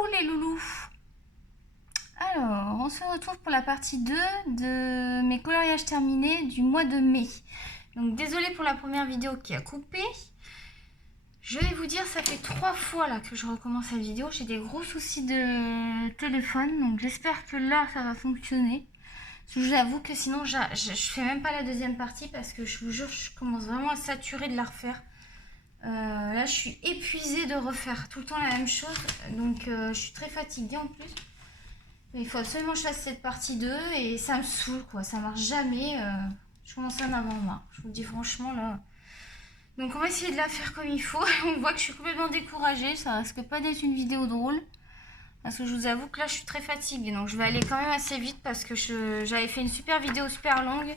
Coucou les loulous. Alors, on se retrouve pour la partie 2 de mes coloriages terminés du mois de mai. Donc désolée pour la première vidéo qui a coupé. Je vais vous dire, ça fait 3 fois là que je recommence cette vidéo. J'ai des gros soucis de téléphone, donc j'espère que là ça va fonctionner. Je vous avoue que sinon je fais même pas la deuxième partie parce que je vous jure, je commence vraiment à saturer de la refaire. Là je suis épuisée de refaire tout le temps la même chose, donc je suis très fatiguée en plus. Mais il faut absolument que je fasse cette partie 2 et ça me saoule quoi, ça marche jamais. Je commence à en avoir marre, je vous le dis franchement là. Donc on va essayer de la faire comme il faut. On voit que je suis complètement découragée, ça risque pas d'être une vidéo drôle. Parce que je vous avoue que là je suis très fatiguée, donc je vais aller quand même assez vite parce que j'avais fait une super vidéo super longue.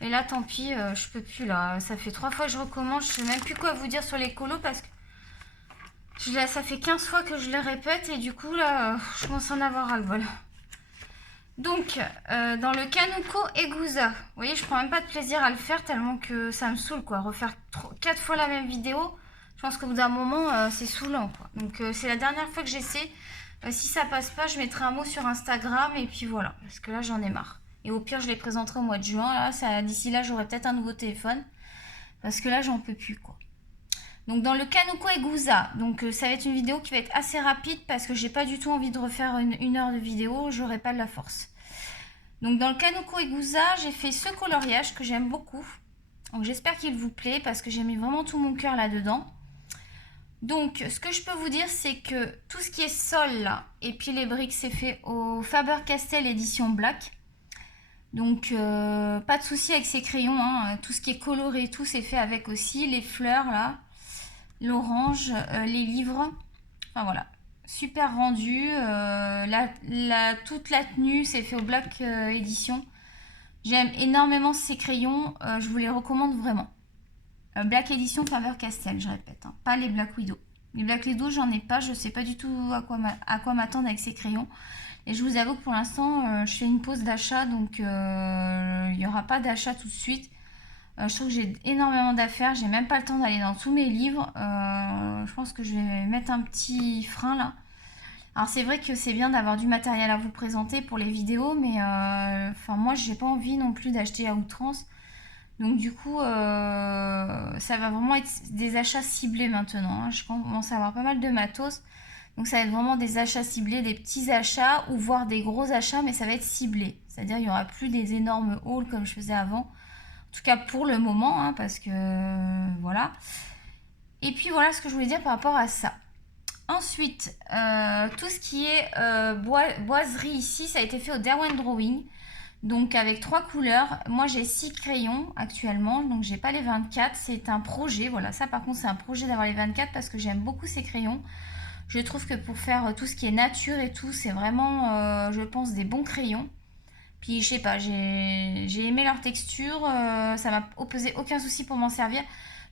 Et là tant pis, je peux plus là, ça fait 3 fois que je recommence, je sais même plus quoi vous dire sur les colos parce que ça fait 15 fois que je le répète et du coup là je commence à en avoir ras-le-bol. Donc dans le Kanuko Egusa, vous voyez je prends même pas de plaisir à le faire tellement que ça me saoule quoi, refaire 4 fois la même vidéo, je pense qu'au bout d'un moment c'est saoulant quoi. Donc c'est la dernière fois que j'essaie, si ça passe pas je mettrai un mot sur Instagram et puis voilà, parce que là j'en ai marre. Et au pire je les présenterai au mois de juin, là d'ici là j'aurai peut-être un nouveau téléphone, parce que là j'en peux plus quoi. Donc dans le Kanuko Egusa, donc ça va être une vidéo qui va être assez rapide parce que j'ai pas du tout envie de refaire une heure de vidéo, j'aurai pas de la force. Donc dans le Kanuko Egusa, j'ai fait ce coloriage que j'aime beaucoup. Donc j'espère qu'il vous plaît parce que j'ai mis vraiment tout mon cœur là-dedans. Donc ce que je peux vous dire c'est que tout ce qui est sol là, et puis les briques c'est fait au Faber-Castell édition Black. Donc pas de souci avec ces crayons, hein. Tout ce qui est coloré, tout c'est fait avec aussi les fleurs là. L'orange, les livres, enfin voilà, super rendu, toute la tenue c'est fait au Black Edition. J'aime énormément ces crayons, je vous les recommande vraiment. Black Edition Faber-Castell, je répète, hein, pas les Black Widow. Les Black Widow j'en ai pas, je sais pas du tout à quoi m'attendre avec ces crayons. Et je vous avoue que pour l'instant je fais une pause d'achat, donc il n'y aura pas d'achat tout de suite. Je trouve que j'ai énormément d'affaires, j'ai même pas le temps d'aller dans tous mes livres. Je pense que je vais mettre un petit frein là. Alors c'est vrai que c'est bien d'avoir du matériel à vous présenter pour les vidéos, mais moi j'ai pas envie non plus d'acheter à outrance. Donc du coup ça va vraiment être des achats ciblés maintenant, hein. Je commence à avoir pas mal de matos. Donc ça va être vraiment des achats ciblés, des petits achats ou voire des gros achats, mais ça va être ciblé. C'est-à-dire il n'y aura plus des énormes hauls comme je faisais avant. En tout cas pour le moment, hein, parce que voilà. Et puis voilà ce que je voulais dire par rapport à ça. Ensuite, tout ce qui est boiserie ici, ça a été fait au Derwent Drawing. Donc avec 3 couleurs. Moi j'ai 6 crayons actuellement, donc j'ai pas les 24. C'est un projet, voilà, ça par contre c'est un projet d'avoir les 24 parce que j'aime beaucoup ces crayons. Je trouve que pour faire tout ce qui est nature et tout, c'est vraiment, je pense, des bons crayons. Puis je sais pas, j'ai aimé leur texture, ça m'a opposé aucun souci pour m'en servir.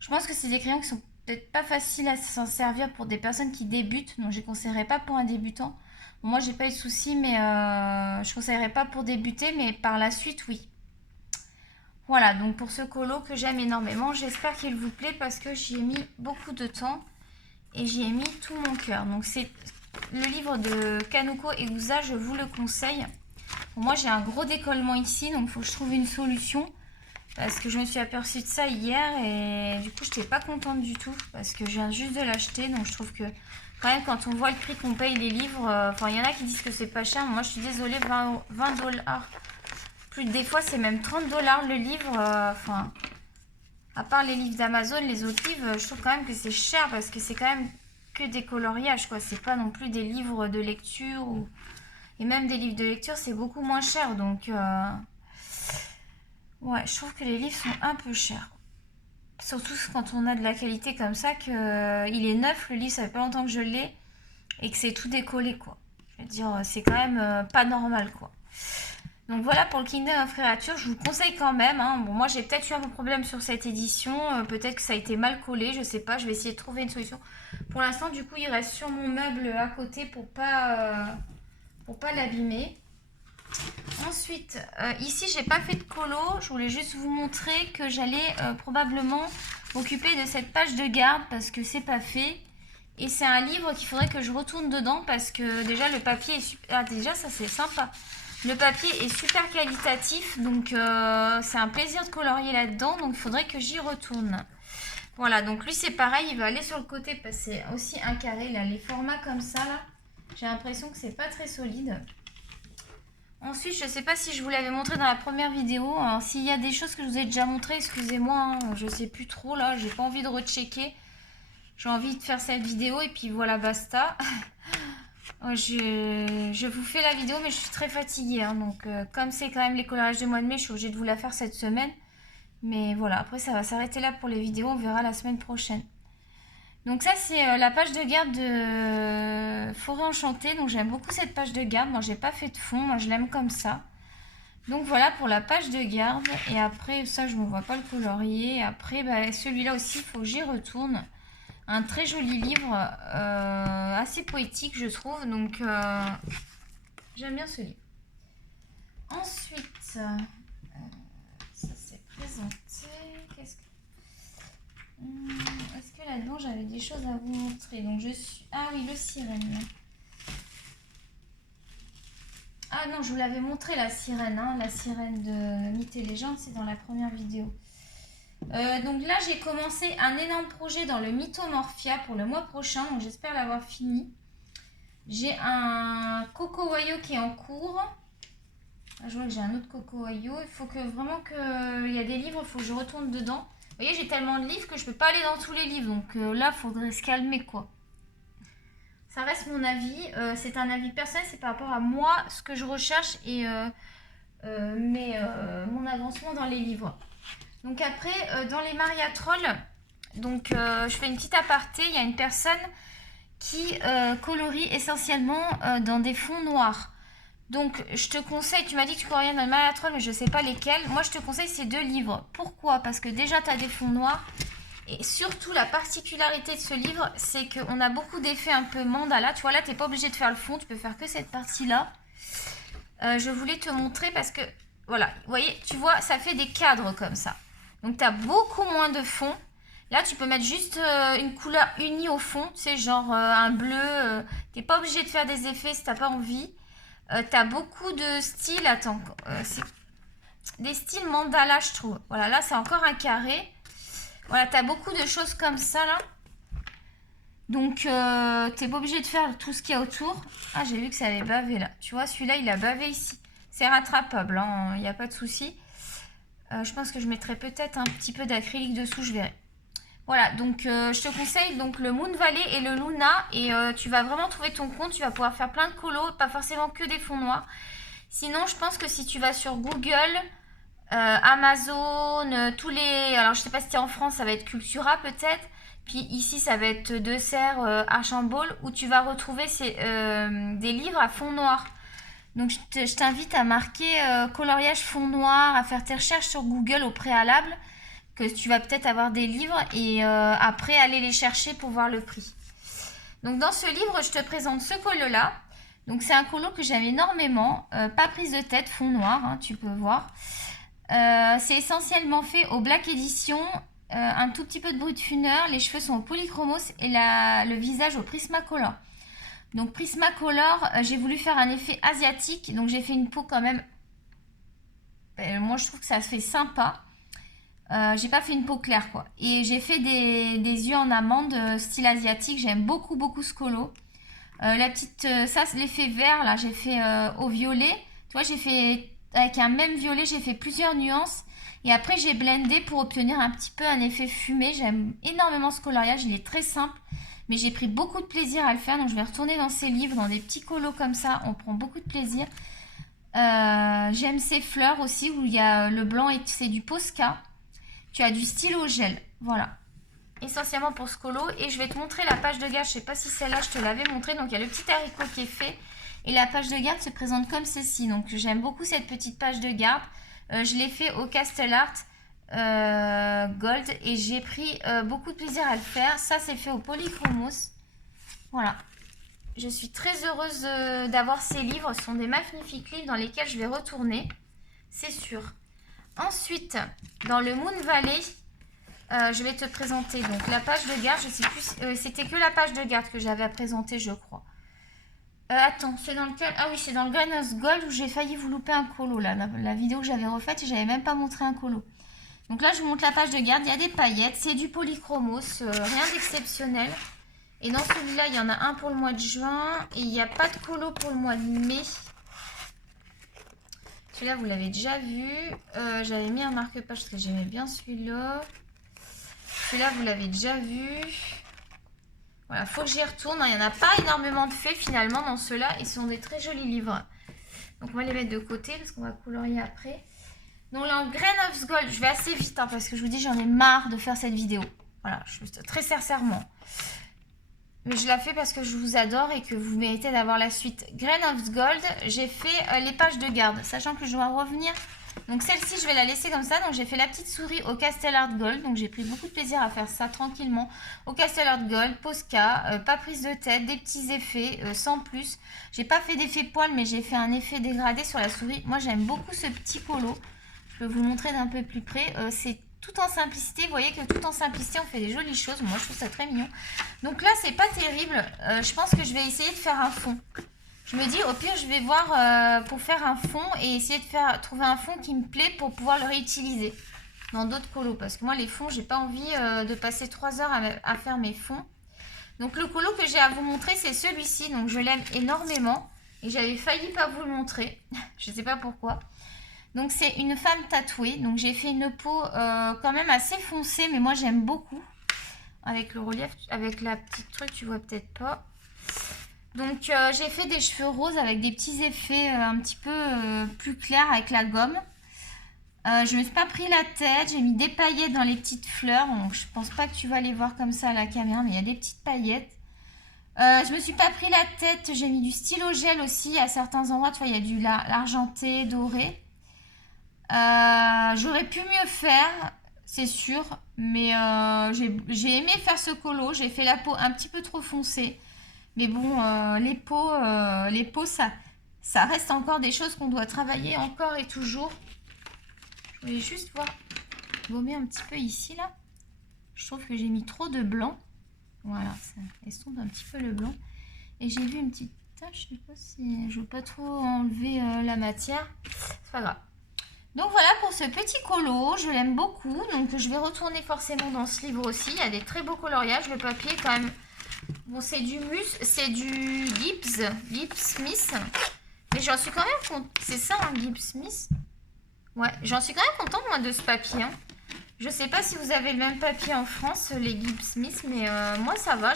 Je pense que c'est des crayons qui sont peut-être pas faciles à s'en servir pour des personnes qui débutent, donc je ne conseillerais pas pour un débutant. Bon, moi j'ai pas eu de souci, mais je conseillerais pas pour débuter, mais par la suite oui. Voilà, donc pour ce colo que j'aime énormément, j'espère qu'il vous plaît parce que j'y ai mis beaucoup de temps et j'y ai mis tout mon cœur. Donc c'est le livre de Kanuko Egusa, je vous le conseille. Bon, moi j'ai un gros décollement ici, donc il faut que je trouve une solution parce que je me suis aperçue de ça hier et du coup je n'étais pas contente du tout parce que je viens juste de l'acheter, donc je trouve que quand même quand on voit le prix qu'on paye les livres, il y en a qui disent que c'est pas cher, mais moi je suis désolée, 20 dollars, plus des fois c'est même 30 dollars le livre, à part les livres d'Amazon, les autres livres, je trouve quand même que c'est cher parce que c'est quand même que des coloriages quoi, c'est pas non plus des livres de lecture ou... Et même des livres de lecture, c'est beaucoup moins cher. Donc, ouais, je trouve que les livres sont un peu chers. Surtout quand on a de la qualité comme ça, qu'il est neuf, le livre, ça fait pas longtemps que je l'ai. Et que c'est tout décollé, quoi. Je veux dire, c'est quand même pas normal, quoi. Donc voilà pour le Kingdom of Creature, je vous le conseille quand même, hein. Bon, moi j'ai peut-être eu un peu de problème sur cette édition, peut-être que ça a été mal collé, je sais pas, je vais essayer de trouver une solution. Pour l'instant, du coup, il reste sur mon meuble à côté pour pas l'abîmer. Ensuite, ici j'ai pas fait de colo, je voulais juste vous montrer que j'allais probablement m'occuper de cette page de garde parce que c'est pas fait Et c'est un livre qu'il faudrait que je retourne dedans parce que déjà le papier est super... Ah, déjà ça c'est sympa. Le papier est super qualitatif, donc c'est un plaisir de colorier là-dedans, donc il faudrait que j'y retourne. Voilà, donc lui c'est pareil, il va aller sur le côté parce que c'est aussi un carré. Il a les formats comme ça là. J'ai l'impression que c'est pas très solide. Ensuite, je ne sais pas si je vous l'avais montré dans la première vidéo. Alors, s'il y a des choses que je vous ai déjà montrées, excusez-moi, hein, je ne sais plus trop là. J'ai pas envie de rechecker. J'ai envie de faire cette vidéo et puis voilà, basta. Je vous fais la vidéo, mais je suis très fatiguée. Hein, donc, comme c'est quand même les coloriages de mois de mai, je suis obligée de vous la faire cette semaine. Mais voilà, après, ça va s'arrêter là pour les vidéos. On verra la semaine prochaine. Donc ça, c'est la page de garde de Forêt Enchantée. Donc j'aime beaucoup cette page de garde. Moi, j'ai pas fait de fond. Moi, je l'aime comme ça. Donc voilà pour la page de garde. Et après, ça, je ne vois pas le colorier. Et après, bah, celui-là aussi, il faut que j'y retourne. Un très joli livre, assez poétique, je trouve. Donc, j'aime bien ce livre. Ensuite, ça s'est présenté. Qu'est-ce que... Est-ce que là-dedans, j'avais des choses à vous montrer? Donc, je suis... Ah oui, le sirène. Ah non, je vous l'avais montré, la sirène. Hein, la sirène de Mythes et Légendes, c'est dans la première vidéo. Donc là, j'ai commencé un énorme projet dans le Mythomorphia pour le mois prochain. Donc, j'espère l'avoir fini. J'ai un Coco Wayo qui est en cours. Ah, je vois que j'ai un autre Coco Wayo. Il faut que vraiment qu'il y a des livres, il faut que je retourne dedans. Vous voyez, j'ai tellement de livres que je peux pas aller dans tous les livres. Donc là, il faudrait se calmer, quoi. Ça reste mon avis. C'est un avis personnel. C'est par rapport à moi, ce que je recherche et mon avancement dans les livres. Donc après, dans les mariatrolles, donc je fais une petite aparté. Il y a une personne qui colorie essentiellement dans des fonds noirs. Donc, je te conseille, tu m'as dit que tu coloriais dans le mariatrolles, mais je ne sais pas lesquels. Moi, je te conseille ces deux livres. Pourquoi? Parce que déjà, tu as des fonds noirs. Et surtout, la particularité de ce livre, c'est qu'on a beaucoup d'effets un peu mandala. Tu vois, là, tu n'es pas obligé de faire le fond. Tu peux faire que cette partie-là. Je voulais te montrer parce que, voilà, vous voyez, tu vois, ça fait des cadres comme ça. Donc, tu as beaucoup moins de fond. Là, tu peux mettre juste une couleur unie au fond. Tu sais, genre un bleu. Tu n'es pas obligé de faire des effets si tu n'as pas envie. T'as beaucoup de styles, attends, c'est des styles mandala, je trouve. Voilà, là, c'est encore un carré. Voilà, t'as beaucoup de choses comme ça, là. Donc, t'es pas obligé de faire tout ce qu'il y a autour. Ah, j'ai vu que ça avait bavé, là. Tu vois, celui-là, il a bavé ici. C'est rattrapable, hein, il n'y a pas de souci. Je pense que je mettrai peut-être un petit peu d'acrylique dessous, je verrai. Voilà, donc je te conseille donc le Moon Valley et le Luna et tu vas vraiment trouver ton compte, tu vas pouvoir faire plein de colos, pas forcément que des fonds noirs. Sinon, je pense que si tu vas sur Google, Amazon, tous les... Alors, je sais pas si tu es en France, ça va être Cultura peut-être. Puis ici, ça va être De Serres, Archambault, où tu vas retrouver des livres à fond noir. Donc, je t'invite à marquer coloriage fond noir, à faire tes recherches sur Google au préalable. Que tu vas peut-être avoir des livres et après aller les chercher pour voir le prix. Donc dans ce livre, je te présente ce colo-là. Donc c'est un colo que j'aime énormément, pas prise de tête, fond noir, hein, tu peux voir. C'est essentiellement fait au Black Edition, un tout petit peu de Brutfuner, les cheveux sont au Polychromos et le visage au Prismacolor. Donc Prismacolor, j'ai voulu faire un effet asiatique, donc j'ai fait une peau quand même, moi je trouve que ça se fait sympa. J'ai pas fait une peau claire quoi. Et j'ai fait des yeux en amande style asiatique. J'aime beaucoup ce colo. La petite, ça l'effet vert là, j'ai fait au violet. Tu vois, j'ai fait avec un même violet, j'ai fait plusieurs nuances. Et après j'ai blendé pour obtenir un petit peu un effet fumé. J'aime énormément ce coloriage, il est très simple. Mais j'ai pris beaucoup de plaisir à le faire. Donc je vais retourner dans ces livres, dans des petits colos comme ça. On prend beaucoup de plaisir. J'aime ces fleurs aussi où il y a le blanc et c'est du Posca. Tu as du stylo gel, voilà. Essentiellement pour ce colo. Et je vais te montrer la page de garde. Je ne sais pas si celle-là, je te l'avais montré. Donc, il y a le petit haricot qui est fait. Et la page de garde se présente comme ceci. Donc, j'aime beaucoup cette petite page de garde. Je l'ai fait au Castle Art Gold. Et j'ai pris beaucoup de plaisir à le faire. Ça, c'est fait au Polychromos. Voilà. Je suis très heureuse d'avoir ces livres. Ce sont des magnifiques livres dans lesquels je vais retourner. C'est sûr. Ensuite, dans le Moon Valley, je vais te présenter donc la page de garde. Je sais plus, c'était que la page de garde que j'avais à présenter, je crois. Attends, c'est dans lequel? Ah oui, c'est dans le Grain of Gold où j'ai failli vous louper un colo là. La vidéo que j'avais refaite, j'avais même pas montré un colo. Donc là, je vous montre la page de garde. Il y a des paillettes, c'est du polychromos, rien d'exceptionnel. Et dans celui-là, il y en a un pour le mois de juin et il n'y a pas de colo pour le mois de mai. Celui-là, vous l'avez déjà vu. J'avais mis un marque-page parce que j'aimais bien celui-là. Celui-là, vous l'avez déjà vu. Voilà, faut que j'y retourne. Il n'y en a pas énormément de faits finalement dans ceux-là. Ils sont des très jolis livres. Donc, on va les mettre de côté parce qu'on va colorier après. Donc, là, en Grain of Gold, je vais assez vite hein, parce que je vous dis, j'en ai marre de faire cette vidéo. Voilà, juste très sincèrement. Mais je la fais parce que je vous adore et que vous méritez d'avoir la suite. Grain of Gold, j'ai fait les pages de garde, sachant que je dois revenir. Donc celle-ci, je vais la laisser comme ça. Donc j'ai fait la petite souris au Castell-Art Gold. Donc j'ai pris beaucoup de plaisir à faire ça tranquillement. Au Castell-Art Gold, Posca, pas prise de tête, des petits effets, sans plus. J'ai pas fait d'effet poil, mais j'ai fait un effet dégradé sur la souris. Moi, j'aime beaucoup ce petit colo. Je vais vous le montrer d'un peu plus près. C'est tout en simplicité. Vous voyez que tout en simplicité, on fait des jolies choses. Moi, je trouve ça très mignon. Donc là, c'est pas terrible. Je pense que je vais essayer de faire un fond. Je me dis, au pire, je vais voir pour faire un fond et essayer de trouver un fond qui me plaît pour pouvoir le réutiliser dans d'autres colos. Parce que moi, les fonds, j'ai pas envie de passer 3 heures à faire mes fonds. Donc le colo que j'ai à vous montrer, c'est celui-ci. Donc je l'aime énormément. Et j'avais failli pas vous le montrer. Je sais pas pourquoi. Donc c'est une femme tatouée. Donc j'ai fait une peau quand même assez foncée, mais moi j'aime beaucoup. Avec le relief, avec la petite truc, tu vois peut-être pas. Donc j'ai fait des cheveux roses avec des petits effets un petit peu plus clairs avec la gomme. Je ne me suis pas pris la tête, j'ai mis des paillettes dans les petites fleurs. Donc je pense pas que tu vas les voir comme ça à la caméra, mais il y a des petites paillettes. Je me suis pas pris la tête, j'ai mis du stylo gel aussi à certains endroits. Tu vois, il y a du l'argenté, doré. J'aurais pu mieux faire, c'est sûr, mais j'ai aimé faire ce colo. J'ai fait la peau un petit peu trop foncée. Mais bon, les peaux, ça reste encore des choses qu'on doit travailler encore et toujours. Je voulais juste voir, gommer un petit peu ici, là. Je trouve que j'ai mis trop de blanc. Voilà, ça estompe un petit peu le blanc. Et j'ai vu une petite tache, je sais pas si... Je veux pas trop enlever la matière. C'est pas grave. Donc voilà pour ce petit colo, je l'aime beaucoup. Donc je vais retourner forcément dans ce livre aussi. Il y a des très beaux coloriages. Le papier quand même... Bon, c'est du Gibbs Smith. Mais j'en suis quand même contente. C'est ça, hein, Gibbs Smith. Ouais, j'en suis quand même contente, moi, de ce papier. Hein. Je sais pas si vous avez le même papier en France, les Gibbs Smith, mais moi, ça va.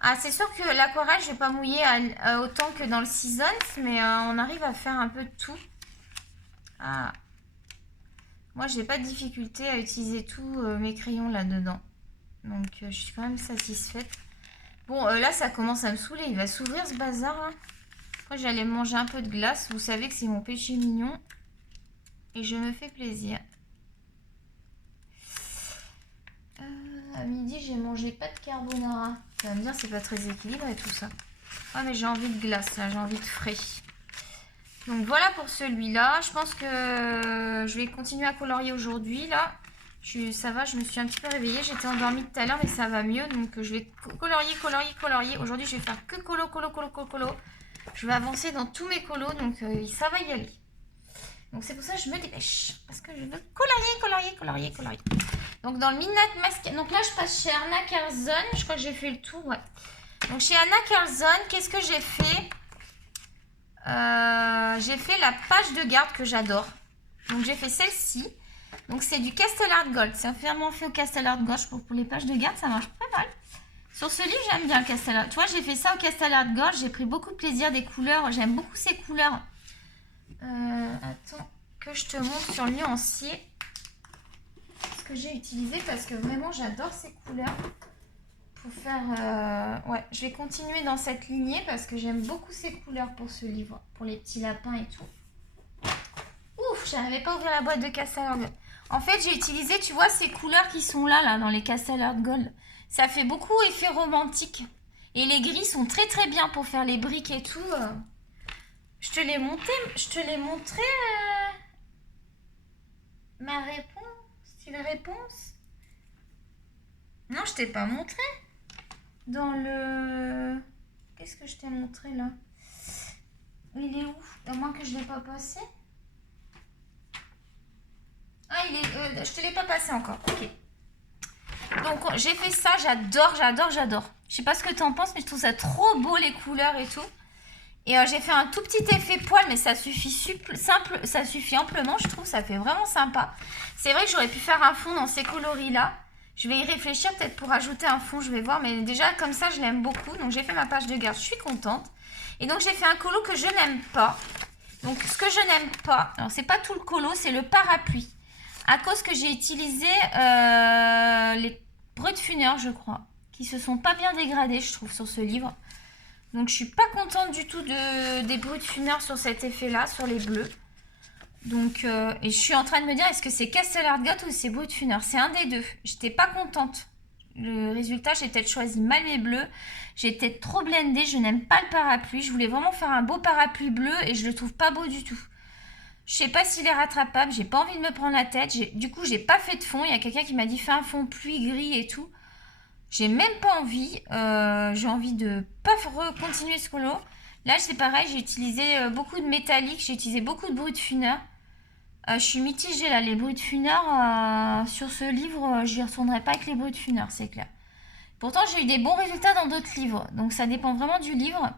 Ah, c'est sûr que l'aquarelle, je vais pas mouiller autant que dans le Seasons, mais on arrive à faire un peu de tout. Ah. Moi, j'ai pas de difficulté à utiliser tous mes crayons là-dedans. Donc, je suis quand même satisfaite. Bon, là, ça commence à me saouler. Il va s'ouvrir ce bazar, là. Moi, j'allais manger un peu de glace. Vous savez que c'est mon péché mignon. Et je me fais plaisir. À midi, j'ai mangé pas de carbonara. Ça va me dire, c'est pas très équilibré tout ça. Ah, mais j'ai envie de glace, là. J'ai envie de frais. Donc, voilà pour celui-là. Je pense que je vais continuer à colorier aujourd'hui, là. Ça va, je me suis un petit peu réveillée. J'étais endormie tout à l'heure, mais ça va mieux. Donc, je vais colorier. Aujourd'hui, je vais faire que colo. Je vais avancer dans tous mes colos, donc ça va y aller. Donc, c'est pour ça que je me dépêche. Parce que je veux colorier. Donc, dans le Midnight Mask... Donc là, je passe chez Anna Carlson. Je crois que j'ai fait le tour, ouais. Donc, chez Anna Carlson, qu'est-ce que j'ai fait? J'ai fait la page de garde que j'adore. Donc, j'ai fait celle-ci. Donc, c'est du Castell-Art Gold. C'est entièrement fait au Castell-Art Gold. Pour les pages de garde, ça marche pas mal. Sur ce livre, j'aime bien le Castell-Art. Tu vois, j'ai fait ça au Castell-Art Gold. J'ai pris beaucoup de plaisir des couleurs. J'aime beaucoup ces couleurs. Attends, que je te montre sur le nuancier. Ce que j'ai utilisé parce que vraiment, j'adore ces couleurs. Pour faire... Ouais, je vais continuer dans cette lignée parce que j'aime beaucoup ces couleurs pour ce livre. Pour les petits lapins et tout. Ouf, j'arrivais pas à ouvrir la boîte de Castell-Art Gold. En fait, j'ai utilisé, tu vois, ces couleurs qui sont là dans les Castell-Art Gold. Ça fait beaucoup effet romantique. Et les gris sont très très bien pour faire les briques et tout. Je te l'ai montré ma réponse. C'est la réponse. Non, je t'ai pas montré. Dans le... Qu'est-ce que je t'ai montré là? Il est où? À moins que je ne l'ai pas passé. Ah, je te l'ai pas passé encore. Ok. Donc, j'ai fait ça. J'adore, j'adore, j'adore. Je sais pas ce que tu en penses, mais je trouve ça trop beau, les couleurs et tout. Et j'ai fait un tout petit effet poil, mais ça suffit ça suffit amplement, je trouve. Ça fait vraiment sympa. C'est vrai que j'aurais pu faire un fond dans ces coloris-là. Je vais y réfléchir peut-être pour ajouter un fond, je vais voir. Mais déjà, comme ça, je l'aime beaucoup. Donc, j'ai fait ma page de garde, je suis contente. Et donc, j'ai fait un colo que je n'aime pas. Donc, ce que je n'aime pas, alors c'est pas tout le colo, c'est le parapluie. À cause que j'ai utilisé les brut-funeurs, je crois, qui se sont pas bien dégradés, je trouve, sur ce livre. Donc, je suis pas contente du tout des brut-funeurs sur cet effet-là, sur les bleus. Donc, et je suis en train de me dire, est-ce que c'est Castle Art Goth ou c'est brut-funeur? C'est un des deux. J'étais pas contente. Le résultat, j'ai peut-être choisi mal mes bleus. J'ai peut-être trop blendé. Je n'aime pas le parapluie. Je voulais vraiment faire un beau parapluie bleu et je le trouve pas beau du tout. Je sais pas s'il est rattrapable. J'ai pas envie de me prendre la tête. Du coup, j'ai pas fait de fond. Il y a quelqu'un qui m'a dit fais un fond pluie gris et tout. J'ai même pas envie. J'ai envie de pas continuer ce colo. Là, c'est pareil. J'ai utilisé beaucoup de métallique. J'ai utilisé beaucoup de brut-funeur. Je suis mitigée là, les brut-funeur sur ce livre, j'y retournerai pas avec les brut-funeur, c'est clair. Pourtant, j'ai eu des bons résultats dans d'autres livres, donc ça dépend vraiment du livre.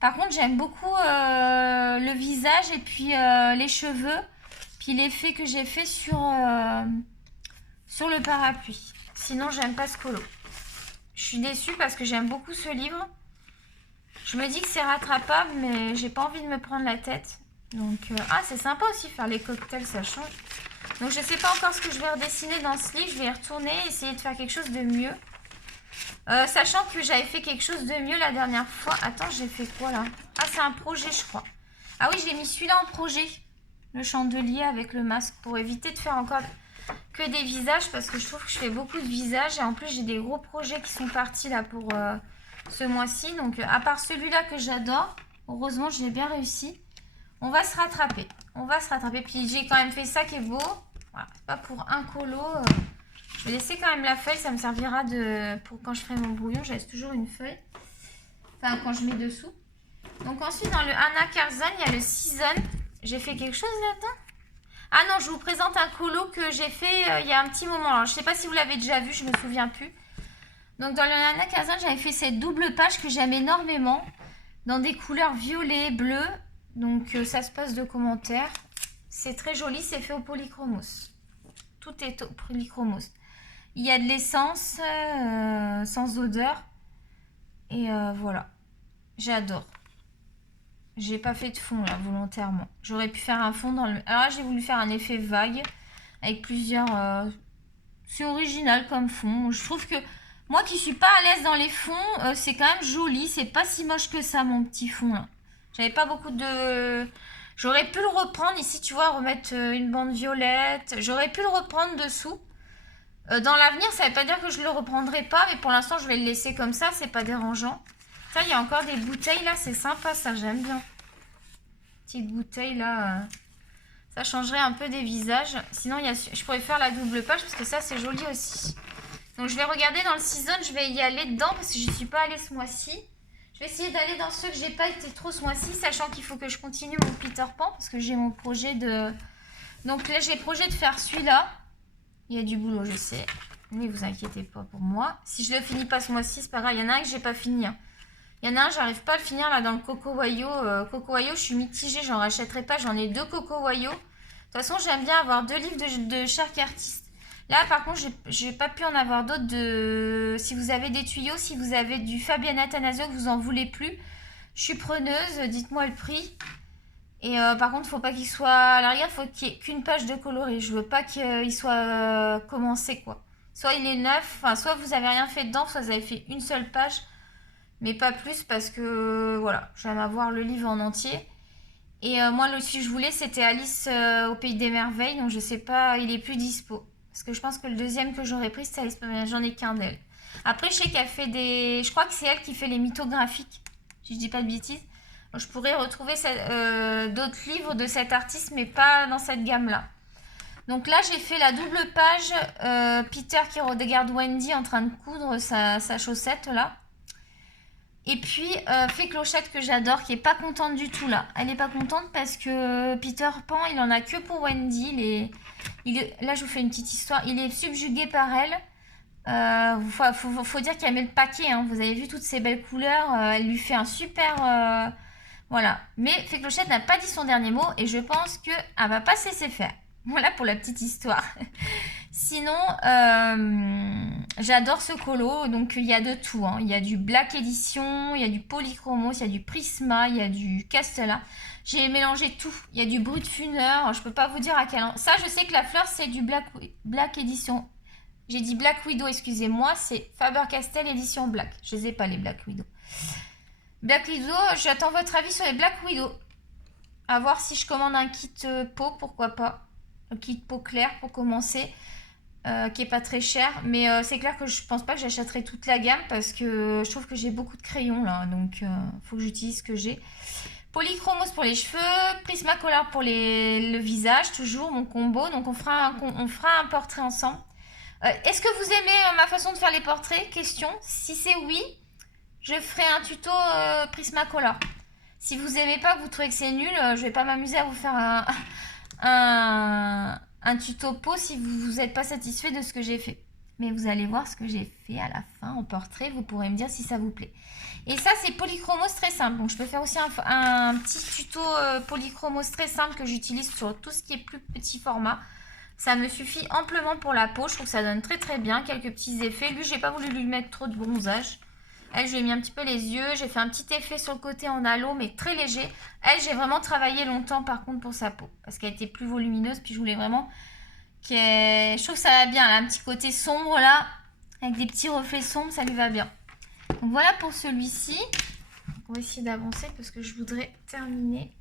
Par contre, j'aime beaucoup le visage et puis les cheveux, puis l'effet que j'ai fait sur le parapluie. Sinon, j'aime pas ce colo. Je suis déçue parce que j'aime beaucoup ce livre. Je me dis que c'est rattrapable, mais j'ai pas envie de me prendre la tête. Donc, c'est sympa aussi faire les cocktails, ça change. Donc, je sais pas encore ce que je vais redessiner dans ce livre. Je vais y retourner, essayer de faire quelque chose de mieux. Sachant que j'avais fait quelque chose de mieux la dernière fois. Attends, j'ai fait quoi là? Ah, c'est un projet, je crois. Ah oui, j'ai mis celui-là en projet. Le chandelier avec le masque pour éviter de faire encore que des visages. Parce que je trouve que je fais beaucoup de visages. Et en plus, j'ai des gros projets qui sont partis là pour ce mois-ci. Donc, à part celui-là que j'adore, heureusement, je l'ai bien réussi. On va se rattraper. On va se rattraper. Puis j'ai quand même fait ça qui est beau. Voilà. Pas pour un colo. Je vais laisser quand même la feuille. Ça me servira pour quand je ferai mon brouillon. Je laisse toujours une feuille. Enfin, quand je mets dessous. Donc ensuite, dans le Anna Karzan, il y a le Season. J'ai fait quelque chose là-dedans? Ah non, je vous présente un colo que j'ai fait il y a un petit moment. Alors, je ne sais pas si vous l'avez déjà vu. Je ne me souviens plus. Donc dans le Anna Karzan, j'avais fait cette double page que j'aime énormément. Dans des couleurs violet, bleu. Donc ça se passe de commentaires. C'est très joli, c'est fait au polychromos. Tout est au polychromos. Il y a de l'essence sans odeur. Et voilà. J'adore. J'ai pas fait de fond là volontairement. J'aurais pu faire un fond dans le... Alors là, j'ai voulu faire un effet vague. Avec plusieurs... C'est original comme fond. Je trouve que moi qui suis pas à l'aise dans les fonds, c'est quand même joli. C'est pas si moche que ça mon petit fond là. J'avais pas beaucoup de... J'aurais pu le reprendre ici, tu vois, remettre une bande violette. J'aurais pu le reprendre dessous. Dans l'avenir, ça veut pas dire que je le reprendrai pas, mais pour l'instant, je vais le laisser comme ça, c'est pas dérangeant. Ça, il y a encore des bouteilles là, c'est sympa, ça, j'aime bien. Petite bouteille là, ça changerait un peu des visages. Sinon, je pourrais faire la double page parce que ça, c'est joli aussi. Donc, je vais regarder dans le season, je vais y aller dedans parce que je suis pas allée ce mois-ci. Je vais essayer d'aller dans ceux que j'ai pas été trop ce mois-ci, sachant qu'il faut que je continue mon Peter Pan parce que j'ai mon projet de... Donc là, j'ai le projet de faire celui-là. Il y a du boulot, je sais. Mais vous inquiétez pas pour moi. Si je le finis pas ce mois-ci, c'est pas grave. Il y en a un que j'ai pas fini. Il y en a un, j'arrive pas à le finir là dans le Coco Wayo. Coco Wayo, je suis mitigée, j'en rachèterai pas. J'en ai 2 Coco Wayo. De toute façon, j'aime bien avoir 2 livres de chaque artiste. Là, par contre, j'ai pas pu en avoir d'autres de... Si vous avez des tuyaux, si vous avez du Fabienne Attanasio que vous en voulez plus, je suis preneuse, dites-moi le prix. Et par contre, faut pas qu'il soit... À l'arrière, faut qu'il y ait qu'une page de coloris. Je veux pas qu'il soit commencé, quoi. Soit il est neuf, enfin, soit vous avez rien fait dedans, soit vous avez fait une seule page. Mais pas plus parce que, voilà, j'aime avoir le livre en entier. Et moi, le que je voulais, c'était Alice au Pays des Merveilles. Donc, je sais pas, il est plus dispo. Parce que je pense que le deuxième que j'aurais pris, c'était Alice, j'en ai qu'un d'elle. Après, je sais qu'elle fait des... Je crois que c'est elle qui fait les mythographiques, si je dis pas de bêtises. Donc, je pourrais retrouver d'autres livres de cet artiste, mais pas dans cette gamme-là. Donc là, j'ai fait la double page. Peter qui regarde Wendy en train de coudre sa chaussette là. Et puis, Fée Clochette que j'adore, qui est pas contente du tout là. Elle est pas contente parce que Peter Pan, il en a que pour Wendy. Là, je vous fais une petite histoire. Il est subjugué par elle. Faut dire qu'elle met le paquet. Hein. Vous avez vu toutes ces belles couleurs. Elle lui fait un super... voilà. Mais Fée Clochette n'a pas dit son dernier mot et je pense qu'elle va pas se laisser faire. Voilà pour la petite histoire. Sinon, j'adore ce colo. Donc, il y a de tout. Hein. Il y a du Black Edition, il y a du Polychromos, il y a du Prisma, il y a du Castella. J'ai mélangé tout. Il y a du Brutfuner. Je peux pas vous dire à quel... Ça, je sais que la fleur, c'est du Black Edition. J'ai dit Black Widow, excusez-moi. C'est Faber-Castell Edition Black. Je les ai pas, les Black Widow. Black Widow, j'attends votre avis sur les Black Widow. À voir si je commande un kit peau, pourquoi pas. Un kit peau claire pour commencer. Qui est pas très cher. Mais c'est clair que je pense pas que j'achèterai toute la gamme parce que je trouve que j'ai beaucoup de crayons là. Donc, faut que j'utilise ce que j'ai. Polychromos pour les cheveux. Prismacolor pour le visage. Toujours mon combo. Donc, on fera un portrait ensemble. Est-ce que vous aimez ma façon de faire les portraits? Question. Si c'est oui, je ferai un tuto Prismacolor. Si vous aimez pas, que vous trouvez que c'est nul, je vais pas m'amuser à vous faire un tuto peau si vous n'êtes pas satisfait de ce que j'ai fait. Mais vous allez voir ce que j'ai fait à la fin en portrait. Vous pourrez me dire si ça vous plaît. Et ça, c'est Polychromos très simple. Donc, je peux faire aussi un petit tuto Polychromos très simple que j'utilise sur tout ce qui est plus petit format. Ça me suffit amplement pour la peau. Je trouve que ça donne très très bien. Quelques petits effets. Lui, j'ai pas voulu lui mettre trop de bronzage. Elle, je lui ai mis un petit peu les yeux. J'ai fait un petit effet sur le côté en halo, mais très léger. Elle, j'ai vraiment travaillé longtemps par contre pour sa peau. Parce qu'elle était plus volumineuse. Puis je voulais vraiment je trouve que ça va bien. Elle a un petit côté sombre là. Avec des petits reflets sombres, ça lui va bien. Donc voilà pour celui-ci. On va essayer d'avancer parce que je voudrais terminer.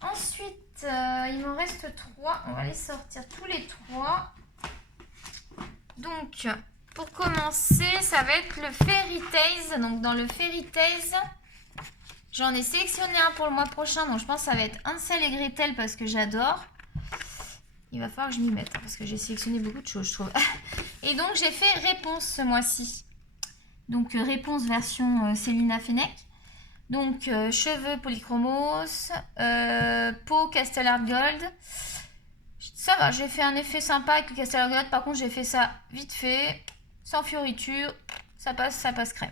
Ensuite, il m'en reste 3. On va les sortir tous les 3. Donc, pour commencer, ça va être le Fairy Tales. Donc, dans le Fairy Tales, j'en ai sélectionné un pour le mois prochain. Donc, je pense que ça va être Hansel et Gretel parce que j'adore. Il va falloir que je m'y mette parce que j'ai sélectionné beaucoup de choses, je trouve. Et donc, j'ai fait Réponse ce mois-ci. Donc, Réponse version Célina Fennec. Donc, cheveux Polychromos, peau Castellar Gold. Ça va, j'ai fait un effet sympa avec le Castellar Gold. Par contre, j'ai fait ça vite fait, sans fioriture. Ça passe crème.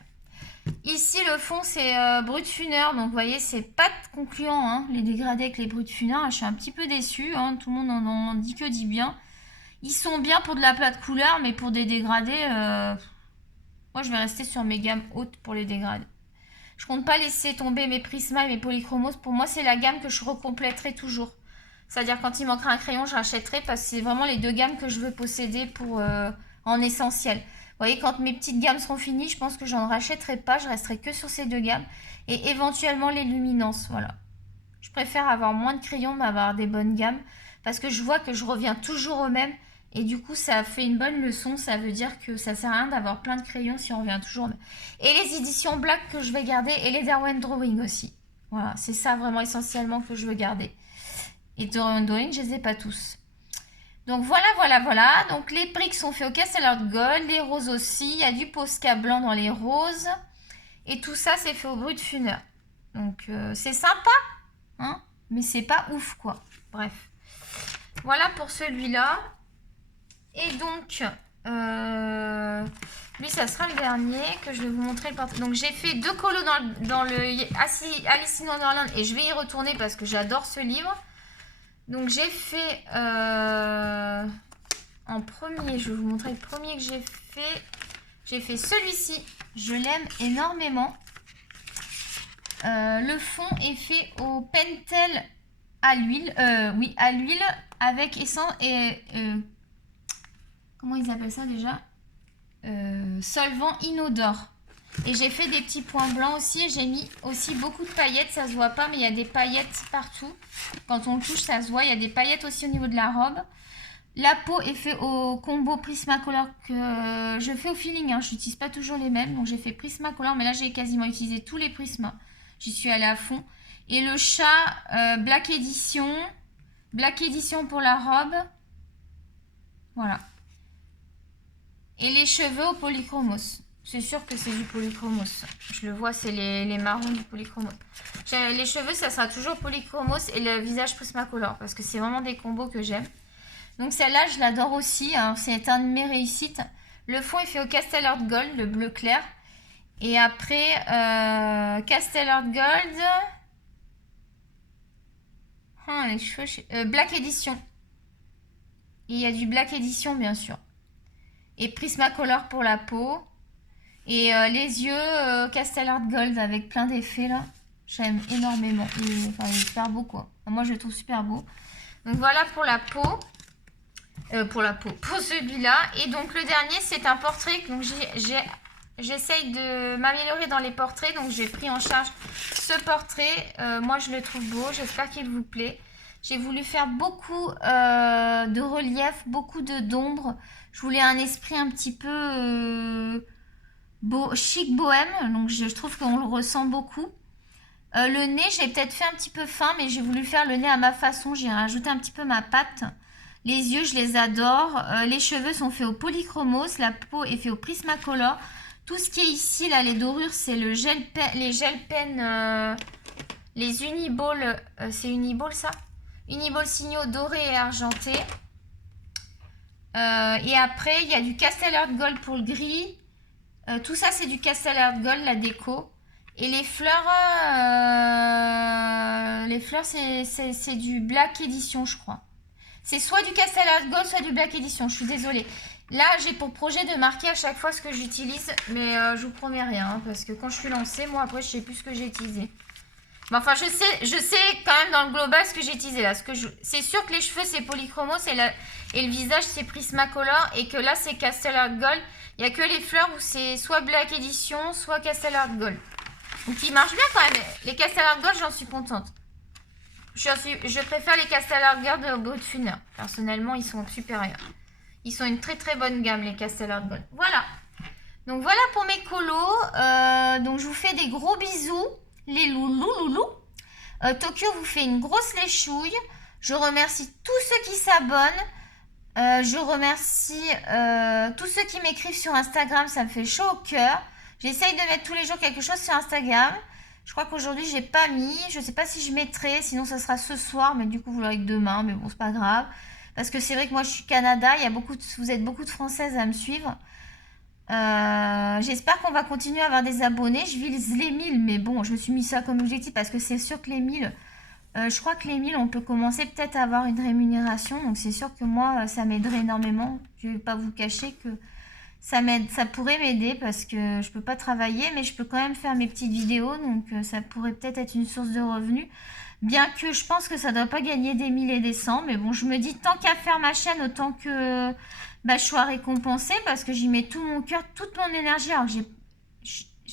Ici, le fond, c'est Brutfuner. Donc, vous voyez, c'est pas concluant, hein, les dégradés avec les Brutfuner. Je suis un petit peu déçue. Hein, tout le monde en dit que dit bien. Ils sont bien pour de la plate couleur, mais pour des dégradés, moi, je vais rester sur mes gammes hautes pour les dégradés. Je compte pas laisser tomber mes Prisma et mes Polychromos. Pour moi, c'est la gamme que je recompléterai toujours. C'est-à-dire, quand il manquera un crayon, je rachèterai parce que c'est vraiment les 2 gammes que je veux posséder pour en essentiel. Vous voyez, quand mes petites gammes seront finies, je pense que j'en rachèterai pas. Je resterai que sur ces 2 gammes. Et éventuellement, les luminances, voilà. Je préfère avoir moins de crayons, mais avoir des bonnes gammes. Parce que je vois que je reviens toujours au même. Et du coup, ça fait une bonne leçon. Ça veut dire que ça sert à rien d'avoir plein de crayons si on revient toujours au même. Et les éditions Black que je vais garder. Et les Darwin Drawing aussi. Voilà, c'est ça vraiment essentiellement que je veux garder. Et Darwin Drawing, je les ai pas tous. Donc voilà. Donc les briques sont faits au Castellar Gold. Les roses aussi. Il y a du Posca blanc dans les roses. Et tout ça, c'est fait au Brutfuner. Donc c'est sympa. Hein, mais c'est pas ouf, quoi. Bref. Voilà pour celui-là. Et donc, lui, ça sera le dernier que je vais vous montrer le portrait. Donc, j'ai fait 2 colos dans le Alice in Wonderland et je vais y retourner parce que j'adore ce livre. Donc, j'ai fait en premier, je vais vous montrer le premier que j'ai fait. J'ai fait celui-ci. Je l'aime énormément. Le fond est fait au Pentel à l'huile. Oui, à l'huile avec essence et... comment ils appellent ça déjà, solvant inodore. Et j'ai fait des petits points blancs aussi. J'ai mis aussi beaucoup de paillettes. Ça se voit pas, mais il y a des paillettes partout. Quand on le touche, ça se voit. Il y a des paillettes aussi au niveau de la robe. La peau est faite au combo Prismacolor que je fais au feeling. Hein. Je n'utilise pas toujours les mêmes. Donc j'ai fait Prismacolor, mais là j'ai quasiment utilisé tous les Prismas. J'y suis allée à fond. Et le chat Black Edition. Black Edition pour la robe. Voilà. Et les cheveux au polychromos. C'est sûr que c'est du polychromos. Je le vois, c'est les marrons du polychromos. Les cheveux, ça sera toujours polychromos et le visage Prismacolor parce que c'est vraiment des combos que j'aime. Donc celle-là, je l'adore aussi. C'est un de mes réussites. Le fond est fait au Castel Earth Gold, le bleu clair. Et après, Castel Earth Gold. Les cheveux, Black Edition. Et il y a du Black Edition, bien sûr. Et Prismacolor pour la peau. Et les yeux Castel Earth Gold avec plein d'effets là. J'aime énormément. Il est super beau quoi. Moi je le trouve super beau. Donc voilà pour la peau. Pour celui-là. Et donc le dernier c'est un portrait. Donc j'essaye de m'améliorer dans les portraits. Donc j'ai pris en charge ce portrait. Moi je le trouve beau. J'espère qu'il vous plaît. J'ai voulu faire beaucoup de relief, beaucoup d'ombre. Je voulais un esprit un petit peu chic bohème. Donc je trouve qu'on le ressent beaucoup. Le nez, j'ai peut-être fait un petit peu fin, mais j'ai voulu faire le nez à ma façon. J'ai rajouté un petit peu ma patte. Les yeux, je les adore. Les cheveux sont faits au polychromos. La peau est faite au Prismacolor. Tout ce qui est ici, là, les dorures, c'est les gel pen, les Uniball. C'est Uniball, ça? Uniball signaux dorés et argentés. Et après, il y a du Castel Earth Gold pour le gris. Tout ça, c'est du Castel Earth Gold, la déco. Et les fleurs, c'est du Black Edition, je crois. C'est soit du Castel Earth Gold, soit du Black Edition. Je suis désolée. Là, j'ai pour projet de marquer à chaque fois ce que j'utilise. Mais je vous promets rien. Hein, parce que quand je suis lancée, moi, après, je sais plus ce que j'ai utilisé. Mais enfin, je sais quand même dans le global ce que j'ai utilisé là. C'est sûr que les cheveux, c'est polychromos et le visage, c'est Prismacolor. Et que là, c'est Castel Earth Gold. Il n'y a que les fleurs où c'est soit Black Edition, soit Castel Earth Gold. Donc ils marchent bien quand même. Les Castel Earth Gold, j'en suis contente. Je préfère les Castel Earth Gold au Brutfuner. Personnellement, ils sont supérieurs. Ils sont une très très bonne gamme, les Castel Earth Gold. Voilà. Donc voilà pour mes colos. Donc je vous fais des gros bisous. Les loulous. Tokyo vous fait une grosse léchouille. Je remercie tous ceux qui s'abonnent. Je remercie tous ceux qui m'écrivent sur Instagram. Ça me fait chaud au cœur. J'essaye de mettre tous les jours quelque chose sur Instagram. Je crois qu'aujourd'hui, j'ai pas mis. Je sais pas si je mettrai. Sinon, ça sera ce soir. Mais du coup, vous l'aurez que demain. Mais bon, c'est pas grave. Parce que c'est vrai que moi, je suis Canada. Vous êtes beaucoup de Françaises à me suivre. J'espère qu'on va continuer à avoir des abonnés. Je vise les 1000. Mais bon, je me suis mis ça comme objectif. Parce que c'est sûr que les 1000... je crois que les 1000, on peut commencer peut-être à avoir une rémunération. Donc, c'est sûr que moi, ça m'aiderait énormément. Je ne vais pas vous cacher que... ça pourrait m'aider parce que je peux pas travailler, mais je peux quand même faire mes petites vidéos, donc ça pourrait peut-être être une source de revenus. Bien que je pense que ça doit pas gagner des 1000 et des 100, mais bon, je me dis tant qu'à faire ma chaîne, autant que je sois récompensée parce que j'y mets tout mon cœur, toute mon énergie. Alors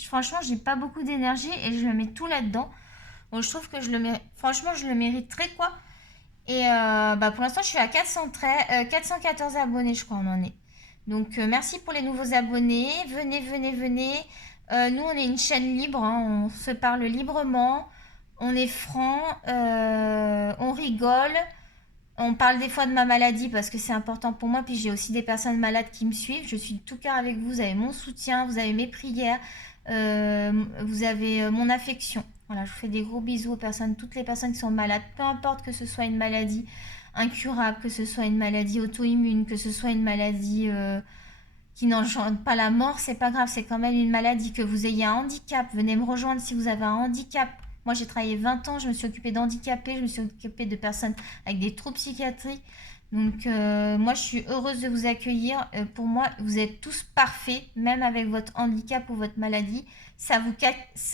franchement, j'ai pas beaucoup d'énergie et je le mets tout là-dedans. Bon, je trouve que franchement, je le mériterais quoi. Et pour l'instant, je suis à 414 abonnés, je crois, on en est. Donc, merci pour les nouveaux abonnés. Venez. Nous, on est une chaîne libre. Hein, on se parle librement. On est franc. On rigole. On parle des fois de ma maladie parce que c'est important pour moi. Puis, j'ai aussi des personnes malades qui me suivent. Je suis de tout cœur avec vous. Vous avez mon soutien. Vous avez mes prières. Vous avez mon affection. Voilà, je vous fais des gros bisous aux toutes les personnes qui sont malades. Peu importe que ce soit une maladie incurable, que ce soit une maladie auto-immune, que ce soit une maladie qui n'engendre pas la mort, c'est pas grave, c'est quand même une maladie. Que vous ayez un handicap, venez me rejoindre si vous avez un handicap. Moi, j'ai travaillé 20 ans, je me suis occupée d'handicapés, je me suis occupée de personnes avec des troubles psychiatriques. Donc, moi, je suis heureuse de vous accueillir. Pour moi, vous êtes tous parfaits, même avec votre handicap ou votre maladie.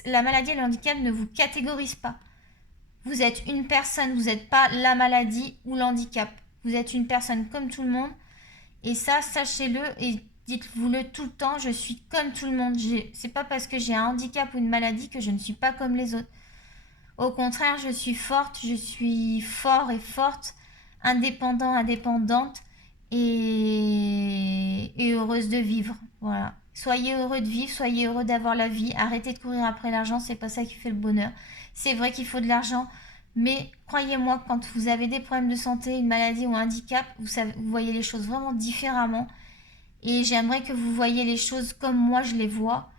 La maladie et le handicap ne vous catégorisent pas. Vous êtes une personne, vous n'êtes pas la maladie ou l'handicap. Vous êtes une personne comme tout le monde. Et ça, sachez-le et dites-vous-le tout le temps, je suis comme tout le monde. C'est pas parce que j'ai un handicap ou une maladie que je ne suis pas comme les autres. Au contraire, je suis forte, je suis fort et forte, indépendante et heureuse de vivre. Voilà. Soyez heureux de vivre, soyez heureux d'avoir la vie. Arrêtez de courir après l'argent, c'est pas ça qui fait le bonheur. C'est vrai qu'il faut de l'argent Mais croyez-moi, quand vous avez des problèmes de santé, une maladie ou un handicap, vous voyez les choses vraiment différemment. Et j'aimerais que vous voyiez les choses comme moi je les vois.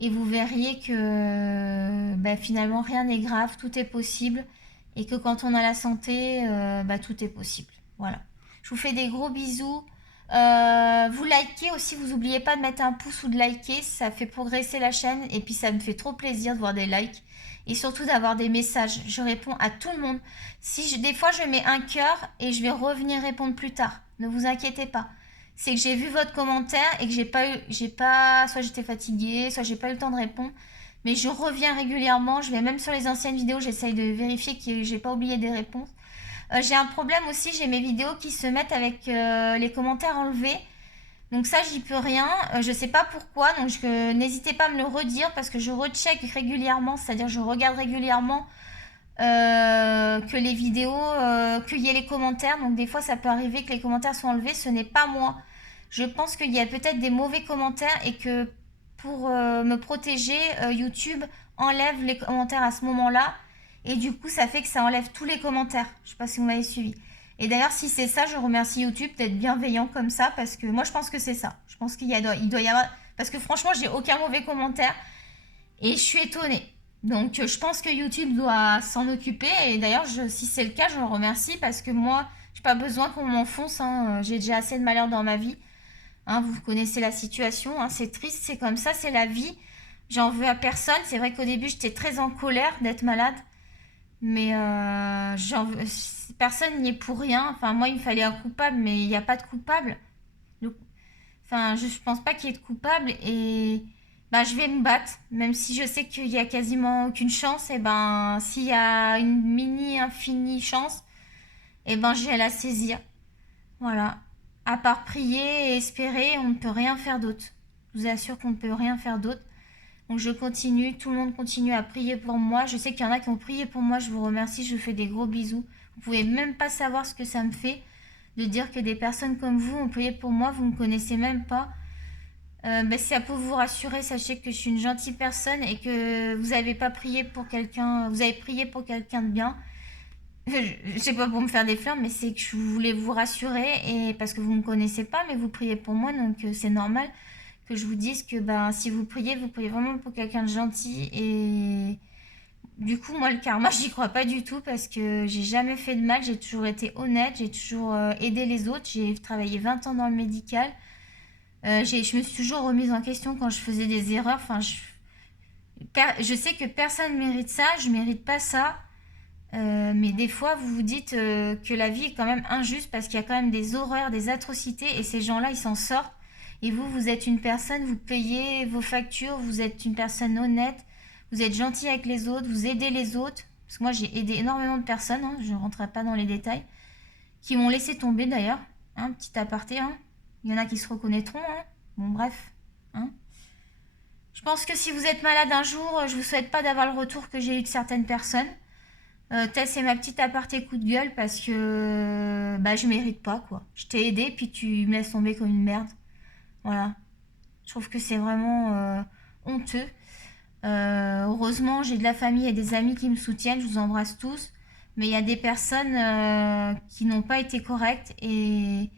Et vous verriez que finalement rien n'est grave, tout est possible. Et que quand on a la santé, tout est possible. Voilà. Je vous fais des gros bisous. Vous likez aussi, vous n'oubliez pas de mettre un pouce ou de liker, ça fait progresser la chaîne et puis ça me fait trop plaisir de voir des likes et surtout d'avoir des messages. Je réponds à tout le monde. Des fois je mets un cœur et je vais revenir répondre plus tard. Ne vous inquiétez pas. C'est que j'ai vu votre commentaire et que soit j'étais fatiguée, soit j'ai pas eu le temps de répondre. Mais je reviens régulièrement, je vais même sur les anciennes vidéos, j'essaye de vérifier que j'ai pas oublié des réponses. J'ai un problème aussi, j'ai mes vidéos qui se mettent avec les commentaires enlevés. Donc ça, j'y peux rien. Je sais pas pourquoi, donc n'hésitez pas à me le redire parce que je recheck régulièrement, c'est-à-dire je regarde régulièrement que les vidéos, qu'il y ait les commentaires. Donc des fois, ça peut arriver que les commentaires soient enlevés. Ce n'est pas moi. Je pense qu'il y a peut-être des mauvais commentaires et que pour me protéger, YouTube enlève les commentaires à ce moment-là. Et du coup, ça fait que ça enlève tous les commentaires. Je sais pas si vous m'avez suivi. Et d'ailleurs, si c'est ça, je remercie YouTube d'être bienveillant comme ça. Parce que moi, je pense que c'est ça. Je pense il doit y avoir... Parce que franchement, j'ai aucun mauvais commentaire. Et je suis étonnée. Donc, je pense que YouTube doit s'en occuper. Et d'ailleurs, si c'est le cas, je le remercie. Parce que moi, j'ai pas besoin qu'on m'enfonce. Hein. J'ai déjà assez de malheur dans ma vie. Hein, vous connaissez la situation. Hein. C'est triste, c'est comme ça, c'est la vie. J'en veux à personne. C'est vrai qu'au début, j'étais très en colère d'être malade. Mais personne n'y est pour rien. Enfin, moi, il me fallait un coupable, mais il n'y a pas de coupable. Enfin, je pense pas qu'il y ait de coupable. Et je vais me battre. Même si je sais qu'il y a quasiment aucune chance. Et s'il y a une mini infinie chance, et je vais la saisir. Voilà. À part prier et espérer, on ne peut rien faire d'autre. Je vous assure qu'on ne peut rien faire d'autre. Donc je continue, tout le monde continue à prier pour moi. Je sais qu'il y en a qui ont prié pour moi, je vous remercie, je vous fais des gros bisous. Vous pouvez même pas savoir ce que ça me fait de dire que des personnes comme vous ont prié pour moi, vous ne me connaissez même pas. Si ça peut vous rassurer, sachez que je suis une gentille personne et que vous avez pas prié pour quelqu'un, vous avez prié pour quelqu'un de bien. Je sais pas pour me faire des fleurs, mais c'est que je voulais vous rassurer et parce que vous me connaissez pas, mais vous priez pour moi, donc c'est normal que je vous dise que si vous priez vraiment pour quelqu'un de gentil. Et du coup, moi, le karma, j'y crois pas du tout parce que j'ai jamais fait de mal, j'ai toujours été honnête, j'ai toujours aidé les autres, j'ai travaillé 20 ans dans le médical. Je me suis toujours remise en question quand je faisais des erreurs. Enfin, je sais que personne mérite ça, je mérite pas ça. Mais des fois, vous vous dites que la vie est quand même injuste parce qu'il y a quand même des horreurs, des atrocités et ces gens-là, ils s'en sortent. Et vous êtes une personne, vous payez vos factures, vous êtes une personne honnête, vous êtes gentil avec les autres, vous aidez les autres. Parce que moi, j'ai aidé énormément de personnes, hein, je ne rentrerai pas dans les détails, qui m'ont laissé tomber d'ailleurs. Hein, petit aparté, hein. Il y en a qui se reconnaîtront. Hein. Bon, bref. Hein. Je pense que si vous êtes malade un jour, je ne vous souhaite pas d'avoir le retour que j'ai eu de certaines personnes. C'est ma petite aparté coup de gueule parce que je mérite pas, quoi. Je t'ai aidé, puis tu me laisses tomber comme une merde. Voilà. Je trouve que c'est vraiment honteux. Heureusement, j'ai de la famille et des amis qui me soutiennent. Je vous embrasse tous. Mais il y a des personnes qui n'ont pas été correctes. Et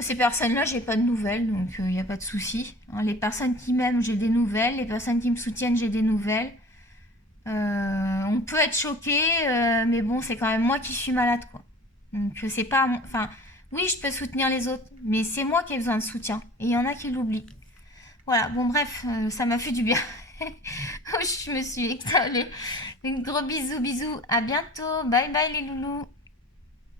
ces personnes-là, j'ai pas de nouvelles. Donc, il n'y a pas de souci. Hein, les personnes qui m'aiment, j'ai des nouvelles. Les personnes qui me soutiennent, j'ai des nouvelles. On peut être choqué. Mais bon, c'est quand même moi qui suis malade, quoi. Donc, c'est pas... Enfin... Oui, je peux soutenir les autres, mais c'est moi qui ai besoin de soutien. Et il y en a qui l'oublient. Voilà, bon bref, ça m'a fait du bien. Je me suis étalée. Donc gros bisous, bisous. À bientôt. Bye bye les loulous.